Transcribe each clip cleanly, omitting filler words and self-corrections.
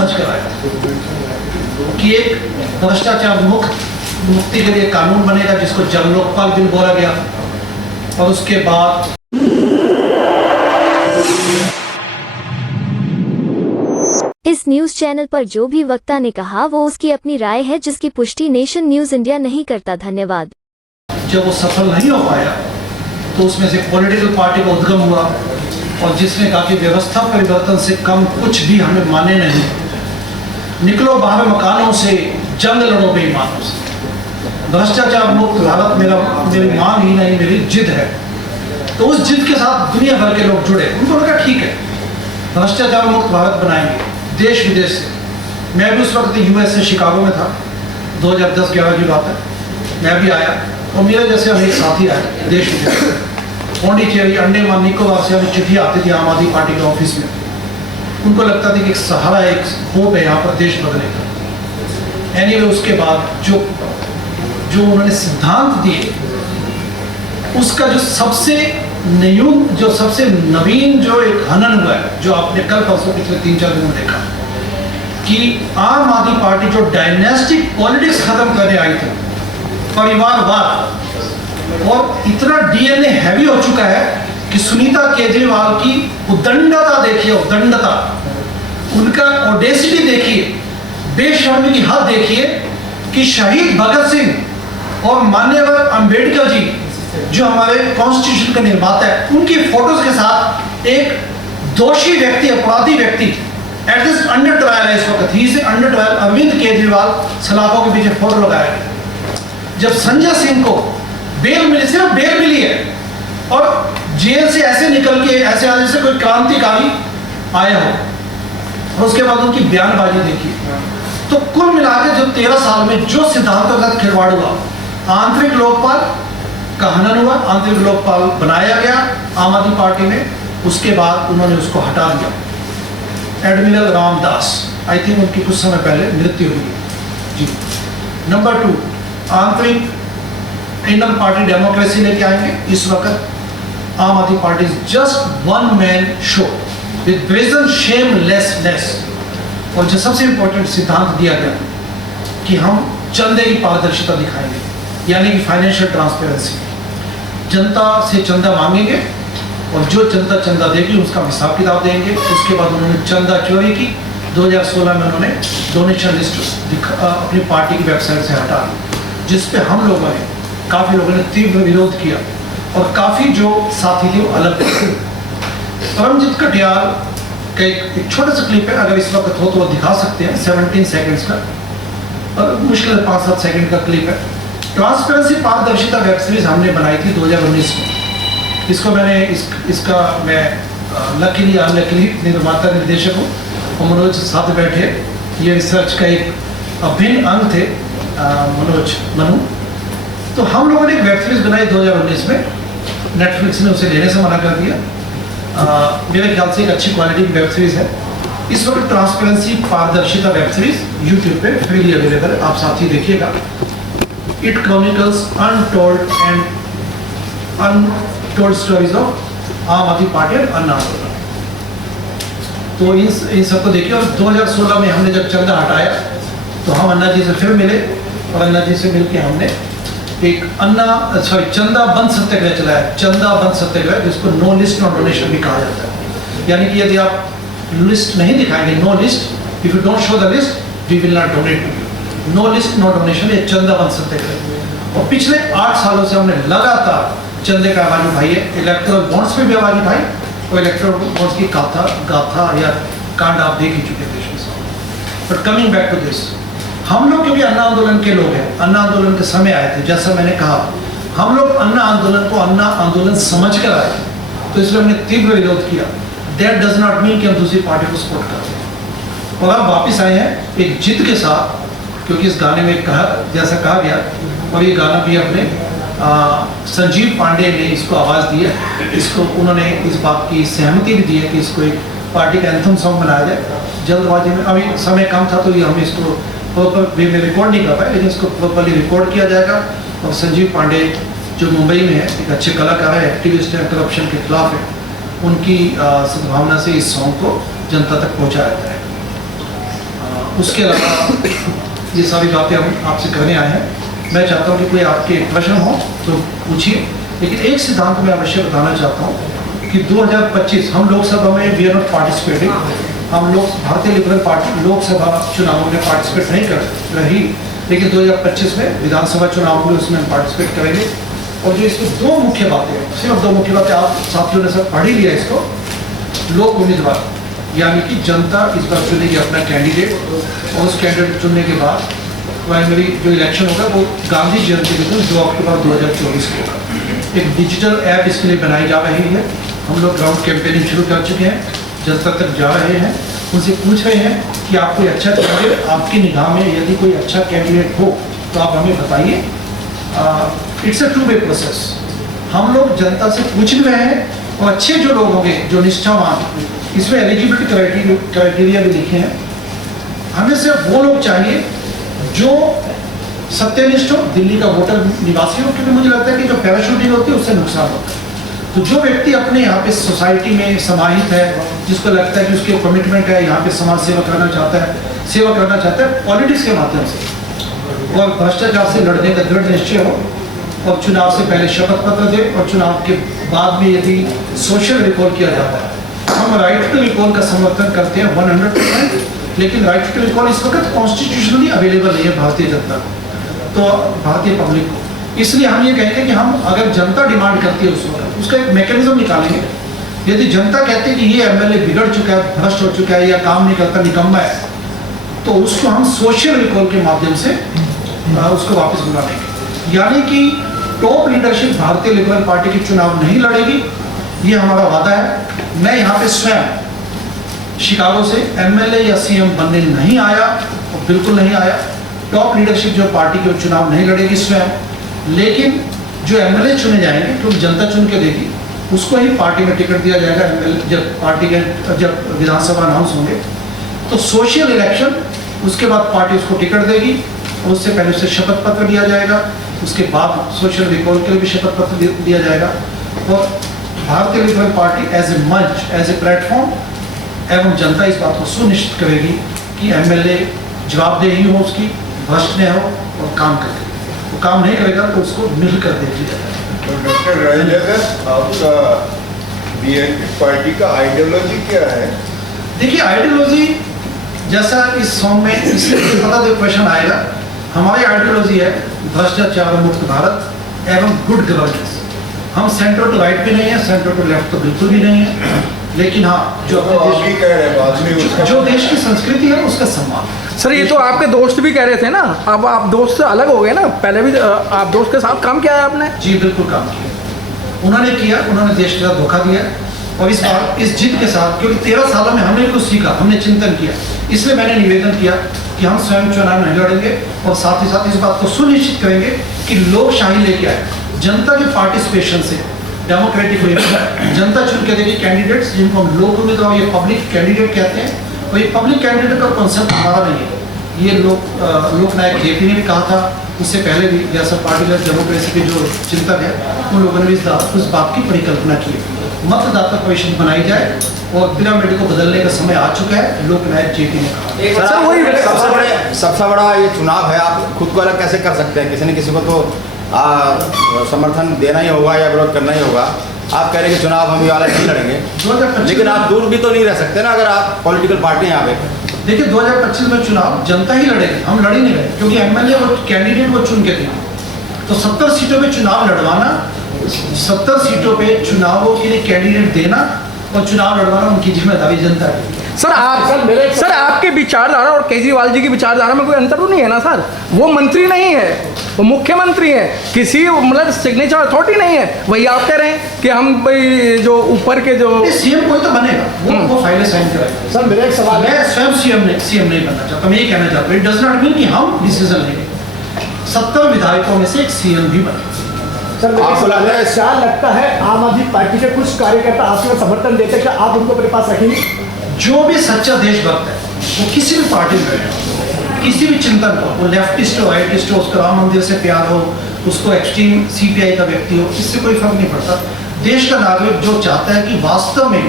समझ कर आया कि एक भ्रष्टाचार मुक्ति के लिए कानून बनेगा जिसको जन लोकपाल बिल बोला गया, और उसके बाद इस न्यूज चैनल पर जो भी वक्ता ने कहा वो उसकी अपनी राय है, जिसकी पुष्टि नेशन न्यूज इंडिया नहीं करता। धन्यवाद। जब वो सफल नहीं हो पाया तो उसमें से पॉलिटिकल पार्टी का उद्गम हुआ, और जिसने कहा कि व्यवस्था परिवर्तन से कम कुछ भी हमें माने नहीं, निकलो बाहर मकानों से, जंग लड़ो बेईमानों से। भ्रष्टाचार मुक्त भारत मेरी मांग ही नहीं, मेरी जिद है। तो उस जिद के साथ दुनिया भर के लोग जुड़े। उनको लगा ठीक है, भ्रष्टाचार मुक्त भारत बनाएंगे, देश विदेश से। मैं भी उस वक्त यूएस से शिकागो में था, 2010-11 की बात है। मैं भी आया और मेरे जैसे अनेक साथी आए देश विदेश से। पौंडीचेरी, अंडमान निकोबार से हमें चिट्ठी आती थी आम आदमी पार्टी के ऑफिस में। उनको लगता था कि एक सहारा, एक होप है यहाँ पर देश बदलेगा। एनीवे उसके बाद जो उन्होंने सिद्धांत दिए, उसका जो सबसे नवीन जो एक हनन हुआ है, जो आपने कल परसों पिछले 3-4 दिनों में देखा, कि आम आदमी पार्टी जो डायनेस्टिक पॉलिटिक्स खत्म करने आई थी, परिवारवाद, और इतना डीएनए हैवी हो चुका है कि सुनीता केजरीवाल की उद्दंडता देखिए, उद्दंडता, उनका ऑडेसिटी देखिए, बेशर्मी की हद देखिए कि शहीद भगत सिंह और माननीय अंबेडकर जी जो हमारे कॉन्स्टिट्यूशन का निर्माता है, उनकी फोटोज के साथ एक दोषी व्यक्ति, अपराधी व्यक्ति एटलीस्ट अंडर ट्रायल है इस वक्त, ही से अंडर ट्रायल, अरविंद केजरीवाल सलाखों के पीछे फोटो लगाया गया। जब संजय सिंह को बेल मिली, सिर्फ बेल मिली है, और जेल से ऐसे निकल के ऐसे आज से कोई क्रांतिकारी आया हो, और उसके बाद उनकी बयानबाजी देखिए। तो कुल मिलाकर जो 13 साल में जो सिद्धांतों के साथ खिलवाड़ हुआ, आंतरिक लोकपाल का हनन हुआ, आंतरिक लोकपाल बनाया गया आम आदमी पार्टी में, उसके बाद उन्होंने उसको हटा दिया। एडमिरल रामदास, आई थिंक उनकी कुछ समय पहले मृत्यु हुई जी। नंबर 2, आंतरिक इंडियन पार्टी डेमोक्रेसी लेके आएंगे। इस वक्त आम आदमी party just one man show with brazen shamelessness. और जो सबसे इंपॉर्टेंट सिद्धांत दिया गया कि हम चंदे की पारदर्शिता दिखाएंगे, यानी कि फाइनेंशियल ट्रांसपेरेंसी। जनता से चंदा मांगेंगे और जो जनता चंदा देगी उसका हिसाब किताब देंगे। उसके बाद उन्होंने चंदा चोरी की, 2016 में उन्होंने डोनेशन लिस्ट अपनी पार्टी की वेबसाइट से हटा दी, जिस पे हम लोगों ने, काफ़ी लोगों ने तीव्र विरोध किया, और काफ़ी जो साथी थे वो अलग थे। परमजीत कटियाल का एक छोटा सा क्लिप है, अगर इस वक्त हो तो वो दिखा सकते हैं, 17 सेकेंड्स का, और मुश्किल 5-7 सेकेंड का क्लिप है। ट्रांसपेरेंसी पारदर्शिता वेब सीरीज हमने बनाई थी 2019 में। इसको मैंने इसका मैं लकीली अनलकीली निर्माता निर्देशक हूँ, और मनोज साथ बैठे, ये रिसर्च का एक अभिन्न अंग थे मनु। तो हम लोगों ने एक वेब सीरीज बनाई 2019 में, नेटफ्लिक्स ने उसे लेने से मना कर दिया। मेरे ख्याल से एक अच्छी क्वालिटी की वेब सीरीज है। इस वक्त ट्रांसपेरेंसी पारदर्शिता वेब सीरीज यूट्यूब पे फ्रीली अवेलेबल है, आप साथ ही देखिएगा। It chronicles untold stories of आम आदमी पार्टी और अन्ना आंदोलन। तो इन सबको देखिए। और 2016 में हमने जब चंदा हटाया तो हम अन्ना जी से फिर मिले, और अन्ना जी से मिलके हमने एक चंदा बंद सत्याग्रह चलाया, चंदा बंद सत्याग्रह, जिसको नो लिस्ट नो डोनेशन भी कहा जाता है। यानी कि यदि आप लिस्ट नहीं दिखाएंगे, no list, if you don't show the list we will not donate to you. No list no donation, ये चंदा बंद सत्याग्रह। और पिछले 8 सालों से हमने लगातार चंदे का आवाज उठाई है। इलेक्ट्रल बॉन्ड्स पे भी आवाज उठाई, और इलेक्ट्रल बॉन्ड्स की गाथा या कांड आप देख ही चुके देश में। But coming back to this, हम लोग क्योंकि अन्ना आंदोलन के लोग हैं, अन्ना आंदोलन के समय आए थे, जैसा मैंने कहा, हम लोग अन्ना आंदोलन को अन्ना आंदोलन समझ कर आए, तो इसलिए हमने तीव्र विरोध किया। दैट डज नॉट मीन कि हम दूसरी पार्टी को सपोर्ट करते हैं। और अब वापिस आए हैं एक जिद के साथ, क्योंकि इस गाने में जैसा कहा गया, और ये गाना भी अपने संजीव पांडे ने इसको आवाज़ दी है, इसको उन्होंने इस बात की सहमति भी दी है कि इसको एक पार्टी का एंथम सॉन्ग बनाया जाए। जल्दबाजी में, अभी समय कम था तो ये हम इसको प्रॉपर वे में रिकॉर्ड नहीं कर पाए, लेकिन इसको प्रॉपरली रिकॉर्ड किया जाएगा। और संजीव पांडे जो मुंबई में है, एक अच्छे कलाकार है, एक्टिविस्ट है, करप्शन के खिलाफ है, उनकी सद्भावना से इस सॉन्ग को जनता तक पहुँचाया जाए। उसके अलावा ये सारी बातें हम आपसे करने आए हैं। मैं चाहता हूँ कि कोई आपके प्रश्न हो तो पूछिए, लेकिन एक सिद्धांत मैं अवश्य बताना चाहता हूँ कि 2025 हम लोकसभा में वी आर नॉट पार्टिसिपेटिंग, हम लोग भारतीय लिबरल पार्टी लोकसभा चुनावों में पार्टिसिपेट नहीं कर रही, लेकिन 2025 में विधानसभा चुनाव में उसमें हम पार्टिसिपेट करेंगे। और जो इसमें दो मुख्य बातें हैं, सिर्फ दो मुख्य बातें, आप साथियों ने सब पढ़ ही लिया इसको। लोक उम्मीदवार यानी कि जनता इस बार चुनेगी अपना कैंडिडेट, और उस कैंडिडेट चुनने के बाद प्राइमरी जो इलेक्शन होगा वो गांधी जयंती के दिन 2 अक्टूबर 2024 को होगा। एक डिजिटल ऐप इसके लिए बनाई जा रही है। हम लोग ग्राउंड कैंपेनिंग शुरू कर चुके हैं, जनता तक जा रहे हैं, उनसे पूछ रहे हैं कि आप कोई अच्छा कैंडिडेट, आपकी निगाह में यदि कोई अच्छा कैंडिडेट हो तो आप हमें बताइए। It's a two way process. हम लोग जनता से पूछ भी रहे हैं, और अच्छे जो लोग होंगे, जो निष्ठावान, इसमें एलिजिबिलिटी क्राइटेरिया भी लिखे हैं। हमें सिर्फ वो लोग चाहिए जो सत्यनिष्ठ हो, दिल्ली का वोटर निवासी हो, क्योंकि मुझे लगता है कि जो पैराशूटिंग होती है उससे नुकसान होता है। तो जो व्यक्ति अपने यहाँ पे सोसाइटी में समाहित है, जिसको लगता है कि उसके कमिटमेंट है, यहाँ पे समाज सेवा करना चाहता है, सेवा करना चाहता है पॉलिटिक्स के माध्यम से, और भ्रष्टाचार से लड़ने का दृढ़ निश्चय हो, और चुनाव से पहले शपथ पत्र दे, और चुनाव के बाद में यदि सोशल रिकॉल किया जाता है, हम राइट टू रिकॉल का समर्थन करते हैं 100%, लेकिन राइट टू रिकॉल इस वक्त कॉन्स्टिट्यूशनली अवेलेबल नहीं है भारतीय जनता को, तो भारतीय पब्लिक को। इसलिए हम ये कहेंगे कि हम अगर जनता डिमांड करती है उस वक्त उसका एक मैकेनिज्म निकालेंगे। यदि जनता कहती है कि ये एमएलए बिगड़ चुका है, भ्रष्ट हो चुका है, या काम नहीं करता, निकम्मा है, तो उसको हम सोशल रिकॉल के माध्यम से उसको वापस बुला लेंगे। यानी कि टॉप लीडरशिप भारतीय लिबरल पार्टी की चुनाव नहीं लड़ेगी, ये हमारा वादा है। मैं यहाँ पे स्वयं शिकागो से एमएलए या सीएम बनने नहीं आया, और बिल्कुल नहीं आया। टॉप लीडरशिप जो पार्टी के चुनाव नहीं लड़ेगी स्वयं, लेकिन जो एमएलए चुने जाएंगे तो जनता चुन के देगी, उसको ही पार्टी में टिकट दिया जाएगा। एमएलए जब पार्टी के जब विधानसभा अनाउंस होंगे तो सोशल इलेक्शन, उसके बाद पार्टी उसको टिकट देगी, और उससे पहले उससे शपथ पत्र दिया जाएगा, उसके बाद सोशल रिकॉल के लिए भी शपथ पत्र दिया जाएगा। और भारतीय लिबरल पार्टी एज ए मंच, एज ए प्लेटफॉर्म, एवं जनता इस बात को सुनिश्चित करेगी कि एमएलए जवाबदेही हो उसकी, भ्रष्ट न हो और काम करे। वो काम नहीं करेगा तो उसको मिलकर देख लिया जाएगा। तो डॉक्टर राजेंद्र सर, आपका बीएनपी पार्टी का आइडियोलॉजी क्या है? देखिए, आइडियोलॉजी जैसा इस सॉन्ग में इसलिए पता जो क्वेश्चन आएगा, हमारी आइडियोलॉजी है भ्रष्टाचार मुक्त भारत एवं गुड गवर्नेंस। हम सेंटर टू राइट भी नहीं है, सेंटर टू लेफ्ट तो बिल्कुल भी नहीं है, लेकिन हाँ जो जो देश की संस्कृति है उसका सम्मान। सर, ये तो आपके दोस्त भी कह रहे थे ना, अब आप दोस्त से अलग हो गए ना, पहले भी आप दोस्त के साथ काम किया है आपने? जी बिल्कुल काम किया, उन्होंने किया, उन्होंने देश के साथ धोखा दिया, और इस बार इस जिद के साथ, क्योंकि 13 सालों में हमने कुछ सीखा, हमने चिंतन किया, इसलिए मैंने निवेदन किया कि हम स्वयं चुनाव नहीं लड़ेंगे, और साथ ही साथ इस बात को सुनिश्चित करेंगे कि लोकशाही लेके आए, जनता के पार्टिसिपेशन से, डेमोक्रेटिक वे में जनता चुन के देगी कैंडिडेट्स, जिनको हम लोक उम्मीदवार या पब्लिक कैंडिडेट कहते हैं। और ये पब्लिक कैंडिडेट का कॉन्सेप्ट हमारा नहीं है, ये लोकनायक जेपी ने भी कहा था, उससे पहले भी जैसा पार्टिकुलर डेमोक्रेसी के जो चिंतक है उन लोगों ने भी उस बात की परिकल्पना की। मतदाता परिषद बनाई जाए, और पिरामिड को बदलने का समय आ चुका है, लोकनायक जेपी ने कहा। सबसे बड़ा ये चुनाव है, आप खुद को अलग कैसे कर सकते हैं? किसी न किसी को तो समर्थन देना ही होगा या विरोध करना ही होगा। आप कह रहे हैं कि चुनाव हम ये वाला नहीं लड़ेंगे, लेकिन आप दूर भी तो नहीं रह सकते ना, अगर आप पॉलिटिकल पार्टी हैं यहाँ पे। देखिए 2025 में चुनाव जनता ही लड़ेगी, हम लड़ ही नहीं रहे, क्योंकि एमएलए और कैंडिडेट वो चुन के देंगे। तो 70 सीटों पे चुनाव लड़वाना, 70 सीटों पे चुनावों के लिए कैंडिडेट देना और चुनाव लड़वाना उनकी जिम्मेदारी जनता की। सर आपके विचारधारा और केजरीवाल जी की विचारधारा में कोई अंतर तो नहीं है ना सर? वो मंत्री नहीं है, वो मुख्यमंत्री है, किसी मतलब सिग्नेचर अथॉरिटी नहीं है। वही आप कह रहे हैं कि हम भाई जो ऊपर के जो सीएम कोई तो बनेगा, वो फाइलें साइन कराएगा। सर मेरा एक सवाल, मैं स्वयं सीएम नहीं बनना चाहता, मैं ये कहना चाहता हूँ, इट डज नॉट मीन कि हम डिसीजन लेंगे। 70 विधायकों में से एक सीएम भी बने। सर क्या लगता है आम आदमी पार्टी के कुछ कार्यकर्ता आपको समर्थन देते हैं, क्या आप उनको अपने पास रखेंगे? जो भी सच्चा देशभक्त है वो किसी भी पार्टी में रहे, किसी भी चिंतन हो, वो लेफ्टिस्ट हो, राइटिस्ट हो, उसको राम मंदिर से प्यार हो, उसको एक्सट्रीम सीपीआई का व्यक्ति हो, इससे कोई फर्क नहीं पड़ता। देश का नागरिक जो चाहता है कि वास्तव में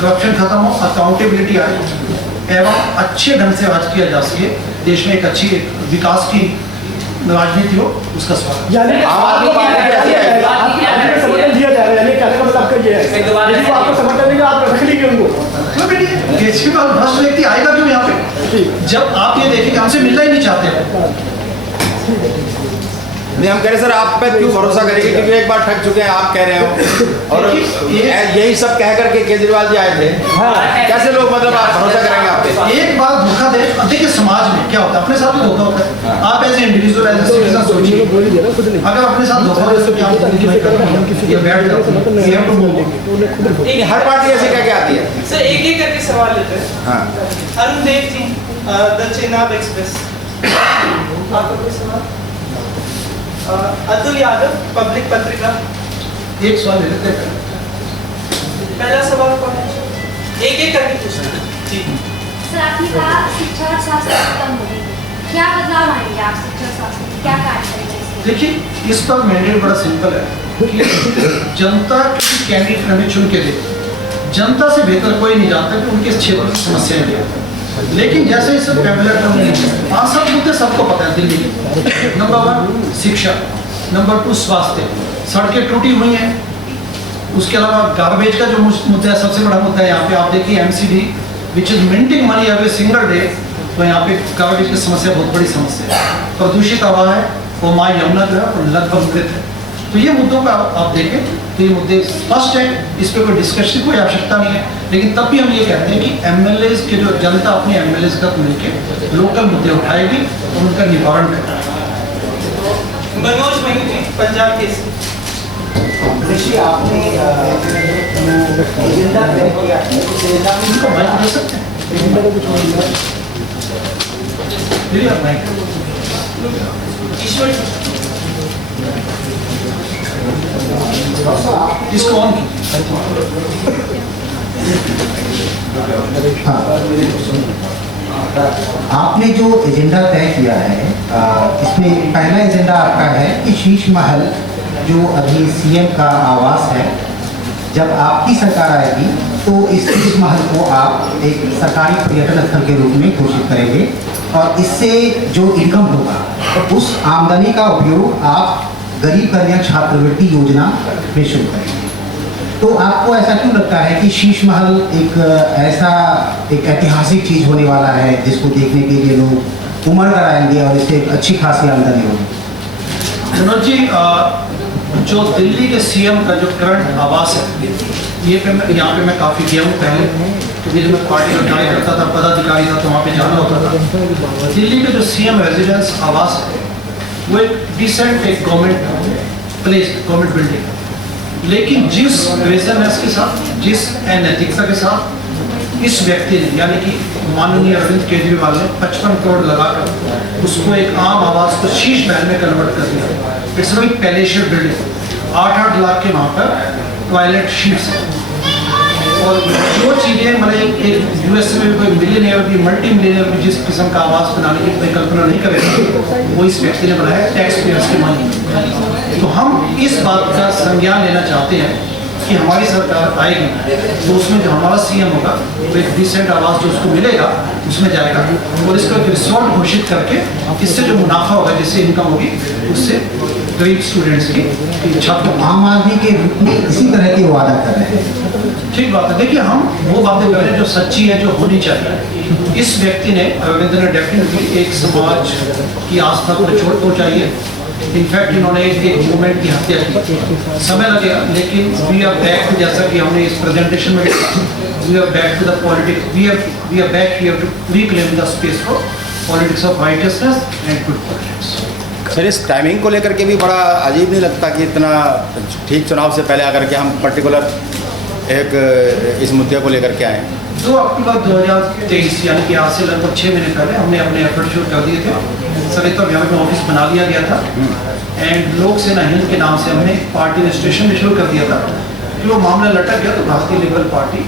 करप्शन खत्म हो, अकाउंटेबिलिटी आए, एवं अच्छे ढंग से राज किया जा सके, देश में एक अच्छी विकास की राजनीति हो, उसका स्वागत। यानी कि आम आदमी पार्टी कैसी है? आपको समर्थन दिया जा रहा है, यानी कहने का मतलब आपका ये है यदि वो आपको समर्थन देंगे आप रख लीजिए उनको। केजरीवाल भ्रष्ट व्यक्ति आएगा क्यों यहाँ पे? जब आप ये देखिए कि हमसे मिलना ही नहीं चाहते हैं। नहीं, हम कह रहे सर आप पे क्यों भरोसा करेंगे, क्योंकि एक बार ठग चुके हैं आप कह रहे हो, और यही सब कह करके केजरीवाल जी आए थे। कैसे लोग मतलब आप भरोसा करेंगे आप पे? एक बार धोखा दे, देखिए समाज में क्या होता है, अपने साथ भी धोखा होता है। आप एज इंडिविजुअल एज सिटीजन सोचिए, अगर अपने साथ धोखा हो तो क्या आप जिंदगी में करते हैं, ये बैठ जाते हैं। हर पार्टी ऐसे क्या क्या आती है? सर एक एक करके सवाल लेते हैं। हाँ, अरुण देव जी, द चेनाब एक्सप्रेस, आपका कोई सवाल? अतुल यादव, पब्लिक पत्रिका। एक सवाल ले लेते हैं। पहला सवाल कौन है? एक एक करके पूछना है। जी सर, आपने कहा शिक्षा और स्वास्थ्य कम हो गई, क्या बदलाव आएंगे आप शिक्षा और स्वास्थ्य में, क्या कार्य करेंगे इसके लिए? देखिए, इस पर मैंडेट बड़ा सिंपल है कि जनता किसी कैंडिडेट हमें चुन के दे, जनता से बेहतर कोई नहीं जानता कि उनके क्षेत्र की समस्याएं क्या हैं। लेकिन जैसे इस पैम्फलेट में सब मुद्दे सबको पता है दिल्ली के। नंबर 1 शिक्षा, नंबर 2 स्वास्थ्य, सड़कें टूटी हुई हैं, उसके अलावा गार्बेज का जो मुद्दा है सबसे बड़ा मुद्दा है यहाँ पे। आप देखिए MCD which is minting money every single day, तो यहाँ पे गार्बेज की समस्या बहुत बड़ी समस्या है। प्रदूषित हवा है, वो माँ यमुना जो है वो लगभग मृत है। तो ये मुद्दों का आप देखें तो ये मुद्दे स्पष्ट है, इस पर कोई डिस्कशन की कोई आवश्यकता नहीं है। लेकिन तब भी हम ये कहते हैं कि एमएलए के जो जनता अपने एमएलए का मिलकर लोकल मुद्दे उठाएगी और उनका निवारण करेगी। मनोज महिंद्री, पंजाब केसरी। ऋषि, आपने एजेंडा तय किया है, उस एजेंडा में उनको माइक दे सकते हैं? दीदी आप माइक। ईश्वर जी, इसको ऑन की। आपने जो एजेंडा तय किया है, इसमें पहला एजेंडा आपका है कि शीश महल जो अभी सीएम का आवास है, जब आपकी सरकार आएगी तो इस शीश महल को आप एक सरकारी पर्यटन स्थल के रूप में घोषित करेंगे और इससे जो इनकम होगा उस आमदनी का उपयोग आप गरीब कन्या छात्रवृत्ति योजना में शुरू करेंगे। तो आपको ऐसा क्यों लगता है कि शीश महल एक ऐसा एक ऐतिहासिक चीज होने वाला है जिसको देखने के लिए लोग उमड़ कर आएंगे और इससे एक अच्छी खासी आमदनी होगी? मनोज जी, जो दिल्ली के सीएम का जो करंट आवास है, ये पे मैं यहाँ पे मैं काफ़ी गया हूँ पहले, क्योंकि जब मैं पार्टी का कार्य करता था, पदाधिकारी था, तो वहाँ पे जाना होता था। दिल्ली का जो सीएम रेजिडेंस आवास है वो एक डिसेंट एक गवर्नमेंट प्लेस, गवर्नमेंट बिल्डिंग, लेकिन जिस रेजनेस के साथ, जिस अनैतिकता के साथ इस व्यक्ति ने यानी कि माननीय अरविंद केजरीवाल ने 55 करोड़ लगाकर उसको एक आम आवास को शीश महल में कन्वर्ट कर दिया। It's very palatial building, 8-8 lakh के वहाँ पर टॉयलेट शीट्स हैं। और जो चीज़ें मतलब एक यूएस में कोई मिलियनियर भी, मल्टी मिलियनियर भी जिस किस्म का आवास बनाने की परिकल्पना नहीं करेगा, वो इस व्यक्ति ने बनाया टैक्स पेयर्स के मनी। तो हम इस बात का संज्ञान लेना चाहते हैं कि हमारी सरकार आएगी तो उसमें जो हमारा सीएम होगा वो एक डिसेंट आवास जो उसको मिलेगा उसमें जाएगा, और इसको एक रिसोर्ट घोषित करके इससे जो मुनाफा होगा, जिससे इनकम होगी, उससे गरीब स्टूडेंट्स की छात्रों। आम आदमी के रूप में इसी तरह के वादा कर रहे हैं। ठीक बात है। देखिए, हम वो बातें कर रहे हैं जो सच्ची है, जो होनी चाहिए। इस व्यक्ति ने, अरविंद ने डेफिनेटली एक समाज की आस्था को चोट पहुँचाई है। इनफैक्ट इन्होंने एक मूवमेंट की हत्या की, समय लगेगा, लेकिन वी आर बैक, जैसा कि हमने इस प्रेजेंटेशन में we are back to the politics, we are back here to reclaim the space for politics of righteousness and good politics. Sir इस टाइमिंग को लेकर के भी बड़ा अजीब नहीं लगता कि इतना ठीक चुनाव से पहले आकर के हम पर्टिकुलर एक इस मुद्दे को लेकर के आए? 2 अक्टूबर 2023 यानी कि आज से लगभग 6 महीने पहले हमने अपने एफर्ट शुरू कर दिए थे। सविता विहार में ऑफिस बना लिया गया था एंड लोक सेना हिंद के नाम से हमने पार्टी रजिस्ट्रेशन भी शुरू कर दिया था। कि वो मामला लटक गया तो भारतीय लिबरल पार्टी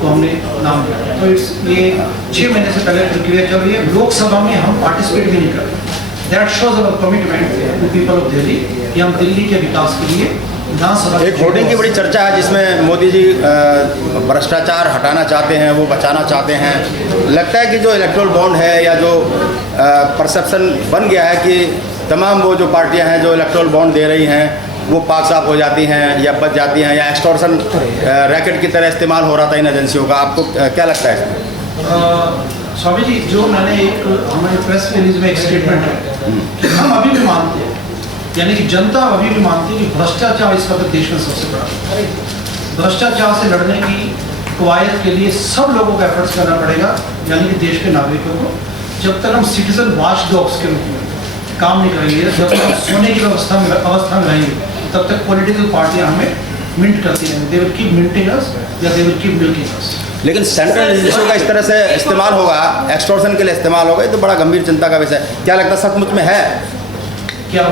तो हमने नाम दिया। तो ये 6 महीने से पहले प्रक्रिया चल रही है। लोकसभा में हम पार्टिसिपेट भी नहीं कर रहे। That shows our commitment to people of Delhi कि हम दिल्ली के विकास के लिए विधानसभा एक होर्डिंग की बड़ी चर्चा है जिसमें मोदी जी भ्रष्टाचार हटाना चाहते हैं, वो बचाना चाहते हैं। लगता है कि जो इलेक्ट्रल बॉन्ड है या जो परसेप्शन बन गया है कि तमाम वो जो पार्टियां हैं जो इलेक्ट्रल बॉन्ड दे रही हैं वो पाक साफ हो जाती हैं या बच जाती हैं या एक्सटॉर्शन रैकेट की तरह इस्तेमाल हो रहा था इन एजेंसियों का। आपको क्या लगता है इसमें? स्वामी जी, जो मैंने एक हमारे प्रेस रिलीज में एक स्टेटमेंट है कि हम अभी भी मानते हैं, यानी कि जनता अभी भी मानती है कि भ्रष्टाचार इस वक्त देश में सबसे बड़ा है। भ्रष्टाचार से लड़ने की कवायद के लिए सब लोगों को एफर्ट्स करना पड़ेगा, यानी कि देश के नागरिकों को। जब तक हम सिटीजन वॉच डॉग्स के रूप में काम नहीं करेंगे, जब तक हम सोने की अवस्था में रहेंगे, तब तक पॉलिटिकल पार्टियां हमें मिंट करती रहेंगी। दे विल कीप मिंटिंग अस या दे विल कीप मिल्किंग अस। लेकिन सेंट्रल एजेंसियों का इस तरह से इस्तेमाल होगा, एक्सटॉर्शन के लिए इस्तेमाल होगा, ये तो बड़ा गंभीर चिंता का विषय है। क्या लगता है सचमुच में है? क्या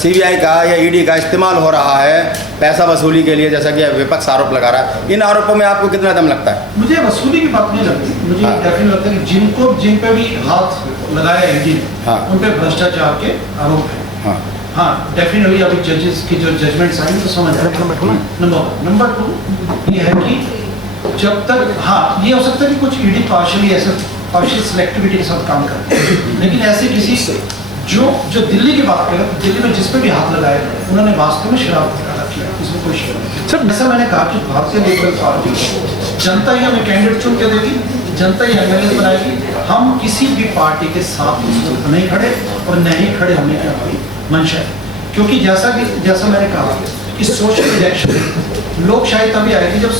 CBI का या ED का इस्तेमाल हो रहा है पैसा वसूली के लिए, जैसा कि विपक्ष आरोप लगा रहा है? इन आरोपों में आपको कितना दम लगता है? मुझे वसूली की बात नहीं लगती। मुझे डेफिनेटली लगता है कि जिन पे भी हाथ लगाया ED ने, उन पे भ्रष्टाचार के आरोप है। हाँ, डेफिनेटली अभी जजेस की जो जजमेंट्स आई तो समझ आ रहा है। नंबर 2 ये है कि जब तक, हाँ, ये हो सकता है कि कुछ ED पार्शियल सिलेक्टिविटी के साथ काम करते हैं, लेकिन ऐसे किसी से जो दिल्ली की बात करें, दिल्ली में जिस पे भी हाथ लगाए उन्होंने वास्तव में शराब घोटाला किया, इसमें कोई शक नहीं। सर, जैसा मैंने कहा कि भारतीय लिबरल पार्टी जनता ही हमें कैंडिडेट चुन के देगी, जनता ही MLA बनाएगी। हम किसी भी पार्टी के साथ नहीं खड़े और नहीं खड़े होने की हमारी मंशा है, क्योंकि जैसा मैंने कहा कि सोशल इलेक्शन लोकशाही तभी आएगी जब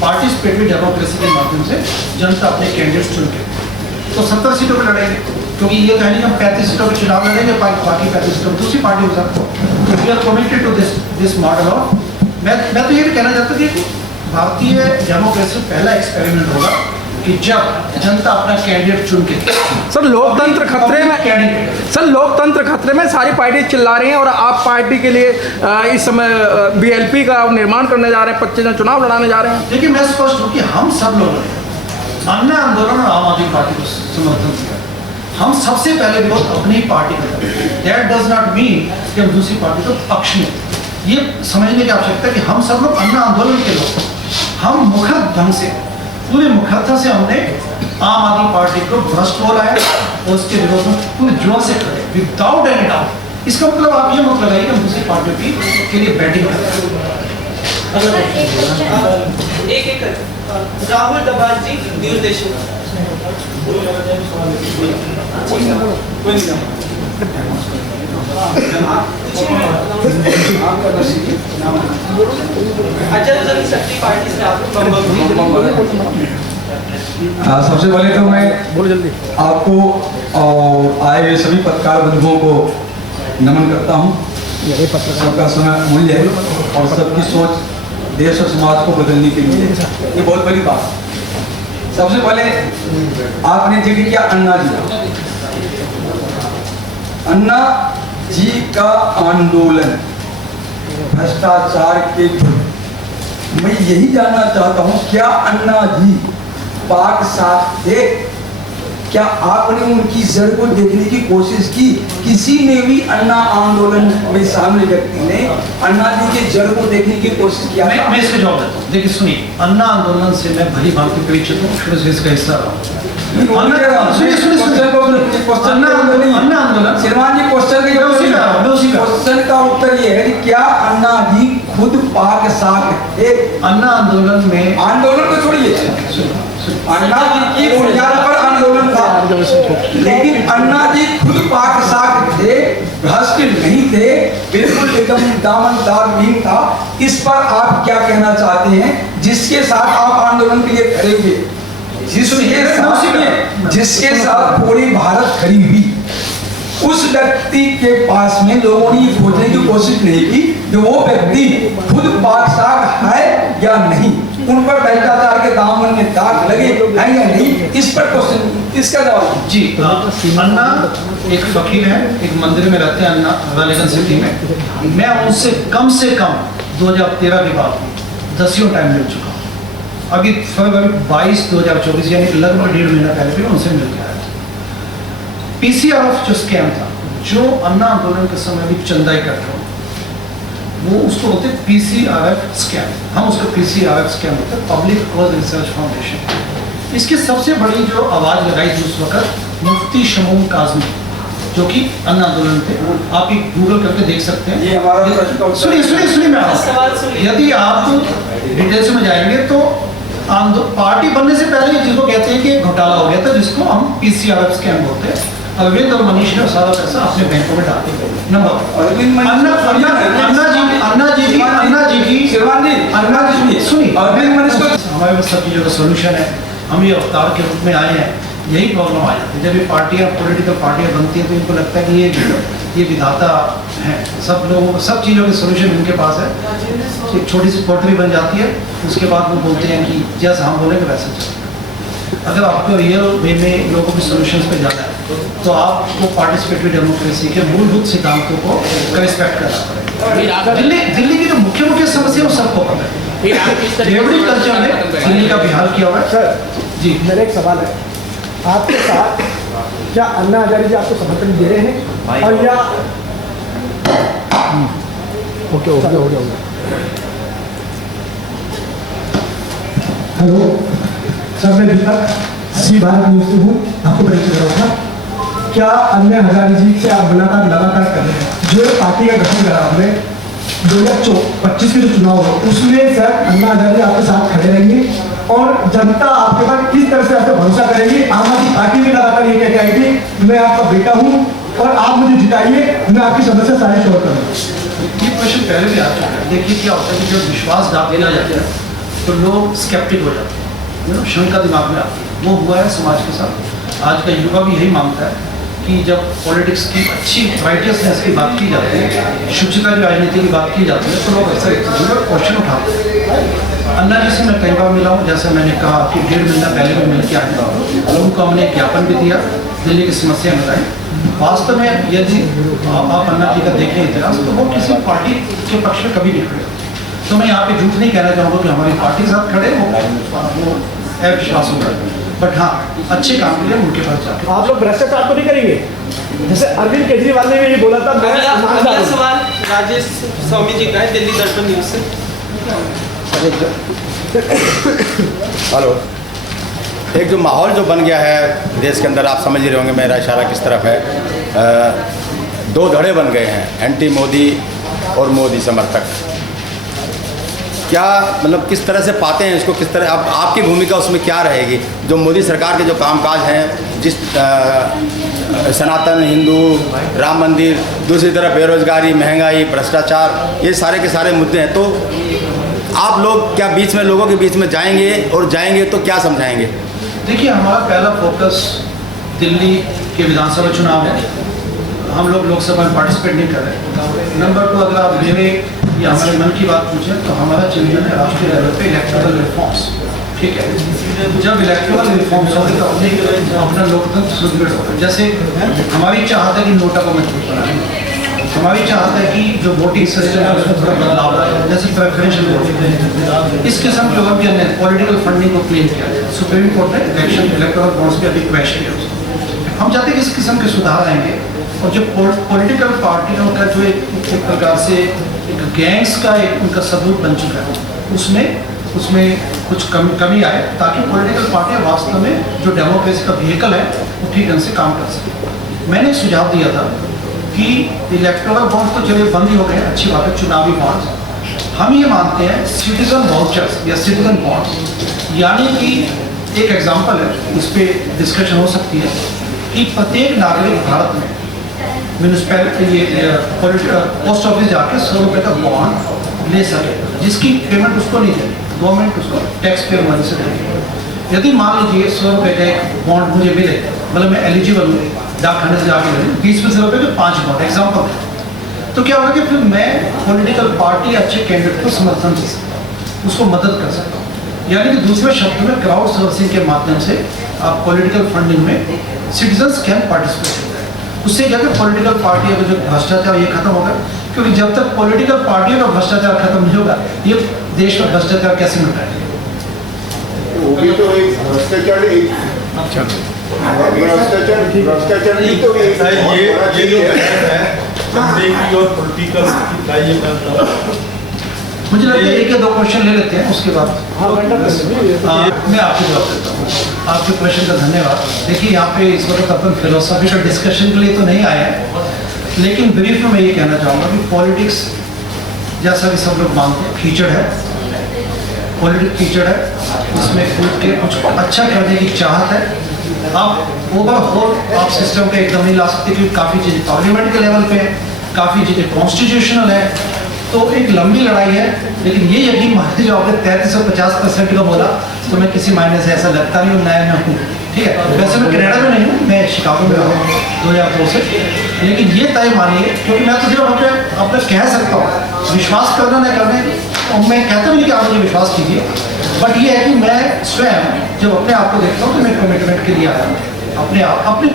पार्टिसिपेटरी डेमोक्रेसी के माध्यम से जनता अपने कैंडिडेट चुन के, तो 70 सीटों पर लड़ेंगे, क्योंकि ये तो है नहीं हम 35 सीटों पर चुनाव लड़ेंगे, बाकी 35 सीटों पर दूसरी पार्टी हो सकती है। We are committed to this model of, मैं तो ये भी कहना चाहता हूँ कि भारतीय डेमोक्रेसी पहला एक्सपेरिमेंट होगा कि जब जनता अपना कैंडिडेट चुन के। सर, लोकतंत्र खतरे में, सर लोकतंत्र खतरे में, सारी पार्टी चिल्ला रही हैं और आप पार्टी के लिए इस समय BLP का निर्माण करने जा रहे हैं, 25 जन चुनाव लड़ाने जा रहे हैं। देखिए, मैं स्पष्ट हूँ कि हम सब लोगों ने अन्ना आंदोलन और आम आदमी पार्टी को समर्थन किया। हम सबसे पहले विरोध अपनी पार्टी का करें। दैट डज नॉट मीन कि हम दूसरी पार्टी को पक्ष में, ये समझने की आवश्यकता है कि हम सब लोग अन्ना आंदोलन के लोग, हम मुखर ढंग से, पूरी मुखरता से हमने आम आदमी पार्टी को भ्रष्ट बोला है और उसके विरोध में पूरे जोर से खड़े, विदाउट एनी डाउट। इसका मतलब आप ये मत लगाइए कि हम दूसरी पार्टियों के लिए बैटिंग करें। एक राहुल डबाल जी, न्यूज देशमुख। अजय शक्ति पार्टी से आप सबसे पहले तो मैं आपको आए सभी पत्रकार बंधुओं को नमन करता हूँ। सबका समय मूल्य है और सबकी सोच देश और समाज को बदलने के लिए ये बहुत बड़ी बात है। सबसे पहले आपने जिक्र किया अन्ना जी का आंदोलन भ्रष्टाचार के विरुद्ध। मैं यही जानना चाहता हूँ, क्या अन्ना जी पाक साथ थे? क्या आपने उनकी जड़ को देखने की कोशिश की? किसी ने भी अन्ना आंदोलन में शामिल व्यक्ति ने अन्ना जी के जड़ को देखने की कोशिश किया? मैं इसका जवाब देता हूँ। देखिए सुनिए, अन्ना आंदोलन से मैं भली भांति परिचित हूँ, शुरू से इसका हिस्सा रहा हूँ। क्वेश्चन का उत्तर ये है कि क्या अन्ना जी खुद पाक साथ थे? अन्ना आंदोलन में, आंदोलन को छोड़िए, अन्ना जी की बुनियाद पर आंदोलन था, लेकिन अन्ना जी खुद पाक साथ थे, भ्रष्ट नहीं थे, बिल्कुल एकदम दामनदार नहीं था। इस पर आप क्या कहना चाहते हैं, जिसके साथ आप आंदोलन के लिए खड़े हुए, जिसके साथ पूरी भारत खड़ी हुई, उस व्यक्ति के पास में लोगों ने खोजने की कोशिश नहीं की जो वो व्यक्ति खुद पाक साफ है या नहीं, उन पर भ्रष्टाचार के दामन में दाग लगे हैं या नहीं, इस पर क्वेश्चन, इसका जवाब। जी, अन्ना एक फकीर है, एक मंदिर में रहते हैं अन्ना, वालेगंज सिटी में। मैं उनसे कम से कम 2013 के बाद 10 टाइम मिल चुका हूँ। अभी फरवरी 22 2024 यानी लगभग 1.5 महीना पहले भी उनसे मिल गया है। PCRF जो स्कैम था, जो अन्ना आंदोलन के समय भी चंदा इकट्ठा, वो उसको बोलते हैं PCRF स्कैम, हम उसको PCRF स्कैम बोलते हैं, पब्लिक कॉज रिसर्च फाउंडेशन। इसकी सबसे बड़ी जो आवाज़ लगाई थी उस वक्त मुफ्ती शमूम काज़मी, जो कि अन्न आंदोलन थे, आप एक गूगल करके देख सकते हैं। ये हमारा सुनिए मैं सवाल सुनिए। यदि आप डिटेल्स में जाएंगे तो पार्टी बनने से पहले जिसको कहते हैं कि घोटाला हो गया था, जिसको हम PCRF स्कैम बोलते हैं। अरविंद और मनीष ने सारा पैसा अपने बैंकों में डाल दिया। नंबर हमारे पास सब चीज़ों का सोल्यूशन है। हम ये अवतार के रूप में आए हैं, यही प्रॉब्लम आ जाती है जब ये पार्टियाँ पॉलिटिकल पार्टियाँ बनती हैं तो इनको लगता है कि ये विधाता हैं, सब लोगों को सब चीज़ों के सोल्यूशन इनके पास है। एक छोटी सी पोटरी बन जाती है, उसके बाद वो बोलते हैं कि जैसा हम बोलेंगे वैसे चलेगा। अगर आपको रियल वे में लोगों के सोल्यूशन पे जाना है तो आपको पार्टिसिपेटरी डेमोक्रेसी के मूलभूत सिद्धांतों को रिस्पेक्ट करना पड़ेगा। दिल्ली की जो मुख्य समस्या वो सबको पता है। रेवड़ी कल्चर में दिल्ली का बिहार किया हुआ है। सर जी मेरा एक सवाल है, आपके साथ क्या अन्ना हजारे जी आपको समर्थन दे रहे हैं और या ओके हो गया। हेलो सर, मैं दीपक सी भारत न्यूज़ से हूँ, आपको परिचय कराऊंगा। क्या अन्ना हजारे जी से आप लगातार कर रहे हैं जो पार्टी का गठन करा आपने 2025 के जो चुनाव हो उसमें सर अन्ना हजारे आपके साथ खड़े रहेंगे और जनता आपके पास किस तरह से आपसे भरोसा करेगी? आम आदमी पार्टी में लगातार ये कह के आई थी मैं आपका बेटा हूँ और आप मुझे जिताइए, मैं आपकी समस्या सारी सॉल्व करूँगा। ये क्वेश्चन पहले भी आ चुका है। देखिए क्या होता है कि जब विश्वास देना जाता है तो लोग स्केप्टिक हो जाते हैं, शंका दिमाग में आती है। वो हुआ है समाज के साथ। आज का युवा भी यही मांगता है कि जब पॉलिटिक्स की अच्छी राइटियसनेस की बात की जाती है, शुचिता की राजनीति की बात की जाती है तो लोग अक्सर क्वेश्चन उठाते हैं। अन्ना जी से मैं कई बार मिला हूँ, जैसे मैंने कहा कि 1.5 महीना पहले भी मिल के आया, लोगों को हमने ज्ञापन भी दिया, दिल्ली की समस्या बताई। वास्तव में यदि आप अन्ना जी का देखें इतिहास तो वो किसी पार्टी के पक्ष में कभी नहीं खड़े। तो मैं यहाँ पे झूठ नहीं कहना चाहूँगा कि हमारी पार्टी के साथ खड़े वो अविश्वास होगा, बट हाँ अच्छे काम के लिए उनके पास जाते। आप लोग भ्रष्टाचार तो नहीं करेंगे? जैसे अरविंद केजरीवाल ने भी ये बोला था। अगला सवाल राजेश स्वामी जी का है, दिल्ली दर्पण न्यूज़ से। हेलो, एक जो माहौल जो बन गया है देश के अंदर, आप समझ ही रहे होंगे मेरा इशारा किस तरफ है। 2 धड़े बन गए हैं, एंटी मोदी और मोदी समर्थक। क्या मतलब किस तरह से पाते हैं इसको, किस तरह आपकी भूमिका उसमें क्या रहेगी? जो मोदी सरकार के जो कामकाज हैं, जिस सनातन हिंदू राम मंदिर, दूसरी तरफ बेरोजगारी, महंगाई, भ्रष्टाचार, ये सारे के सारे मुद्दे हैं, तो आप लोग क्या बीच में लोगों के बीच में जाएंगे और जाएंगे तो क्या समझाएंगे? देखिए हमारा पहला फोकस दिल्ली के विधानसभा चुनाव है। हम लोग लोकसभा में पार्टिसिपेट नहीं कर रहे। नंबर 2, अगर आप मेरे या हमारे मन की बात पूछें तो हमारा चिंतन है राष्ट्रीय लेवल पे इलेक्टोरल रिफॉर्म्स। ठीक है, जब इलेक्टोरल रिफॉर्म्स होंगे तो अपना लोकतंत्र सुदृढ़ होगा। जैसे हमारी चाहत है कि नोटा को मजबूत बनाए, हमारी चाहत है कि जो वोटिंग सिस्टम है उसमें थोड़ा बदलाव आए, जैसे प्रेफरेंशियल वोटिंग, इस किस्म के और भी हमने पॉलिटिकल फंडिंग को क्लीन किया है। सुप्रीम कोर्ट ने इलेक्शन इलेक्टोरल बॉन्ड्स पे अभी क्वेश्चन किया उसको। हम चाहते हैं कि इस किस्म के सुधार आएंगे और जो पॉलिटिकल पार्टियों का जो एक प्रकार से एक गैंग्स का एक उनका सबूत बन चुका है, उसमें कुछ कमी आए ताकि पॉलिटिकल पार्टियां वास्तव में जो डेमोक्रेसी का व्हीकल है वो ठीक ढंग से काम कर सके। मैंने सुझाव दिया था कि इलेक्टोरल बॉन्ड्स तो चलिए बंद ही हो गए, अच्छी बात है, चुनावी बॉन्ड्स। हम ये मानते हैं सिटीजन वाउचर्स या सिटीजन बॉन्ड्स, यानी कि एक एग्जाम्पल है, उस पर डिस्कशन हो सकती है कि प्रत्येक नागरिक भारत में म्यूनिसिपैलिटी पोस्ट ऑफिस जाके 100 रुपये का बॉन्ड ले सके, जिसकी पेमेंट उसको नहीं देगी, गवर्नमेंट उसको टैक्स पेयर मनी से देगी। यदि मान लीजिए 100 रुपये का एक बॉन्ड मुझे मिले, मतलब मैं एलिजिबल हूँ, डाकखाने से जाके मिले 20-20 रुपये के 5 बॉन्ड एग्जाम्पल है, तो क्या होगा कि फिर मैं पॉलिटिकल पार्टी अच्छे कैंडिडेट को समर्थन दे सकता हूँ, उसको मदद कर सकता हूँ। यानी कि दूसरे शब्द में क्राउड सोर्सिंग के माध्यम से आप पॉलिटिकल फंडिंग में सिटीजन्स कैन पार्टिसिपेट। उससे क्या कि पॉलिटिकल पार्टी का जो भ्रष्टाचार ये खत्म होगा, क्योंकि जब तक पॉलिटिकल पार्टियों का भ्रष्टाचार खत्म नहीं होगा ये देश में भ्रष्टाचार कैसे मिटाएंगे? वो भी तो एक भ्रष्टाचार भ्रष्टाचार भी तो एक ये जो है संडे की और पॉलिटिकल की लाइए करता हूँ। मुझे लगता है एक या दो क्वेश्चन ले लेते हैं, उसके बाद मैं आपको जवाब देता हूँ। आपके प्रश्न का धन्यवाद। देखिए, यहाँ पे इस वक्त अपन फिलोसॉफिकल डिस्कशन के लिए तो नहीं आए हैं, लेकिन ब्रीफ में मैं ये कहना चाहूँगा कि पॉलिटिक्स जैसा कि सब लोग मानते हैं कीचड़ है, पॉलिटिक्स कीचड़ है, उसमें कूद के कुछ अच्छा करने की चाहत है। आप ओवरऑल आप सिस्टम का एकदम नहीं ला सकते, क्योंकि काफ़ी चीज़ें पार्लियामेंट के लेवल पे हैं, काफ़ी चीज़ें कॉन्स्टिट्यूशनल है, तो एक लंबी लड़ाई है। लेकिन ये यकीन मानिए, जो आपने 3350% का बोला, तो मैं किसी मायने से ऐसा लगता नहीं हूँ नया में हूँ, ठीक है। वैसे मैं कनाडा में नहीं हूँ, मैं शिकागो में हूँ 2002 से, लेकिन ये तय मानिए, क्योंकि मैं तो जब अपने कह सकता हूँ विश्वास करना न करने, और मैं कहता नहीं कि आप मुझे विश्वास कीजिए, बट ये है कि मैं स्वयं जब अपने आप को देखता हूँ तो मैं कमिटमेंट के लिए आया हूँ, अपने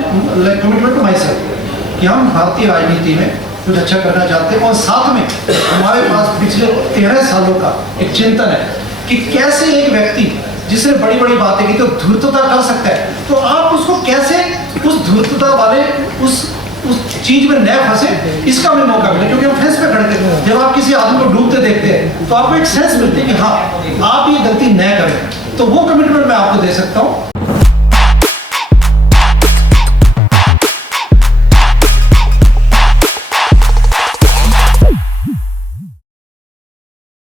कमिटमेंट टू माई सेल्फ, कि हम भारतीय राजनीति में कुछ अच्छा करना चाहते हैं। और साथ में हमारे पास पिछले 13 सालों का एक चिंतन है कि कैसे एक व्यक्ति जिसने बड़ी बड़ी बातें की तो धूर्तता कर सकता है, तो आप उसको कैसे उस धूर्तता वाले उस चीज में न फंसे, इसका हमें मौका मिले। क्योंकि हम फेस पे खड़े थे, जब आप किसी आदमी को डूबते देखते हैं तो आपको एक सेंस मिलती है कि हाँ, आप ये गलती न करें। तो वो कमिटमेंट मैं आपको दे सकता हूँ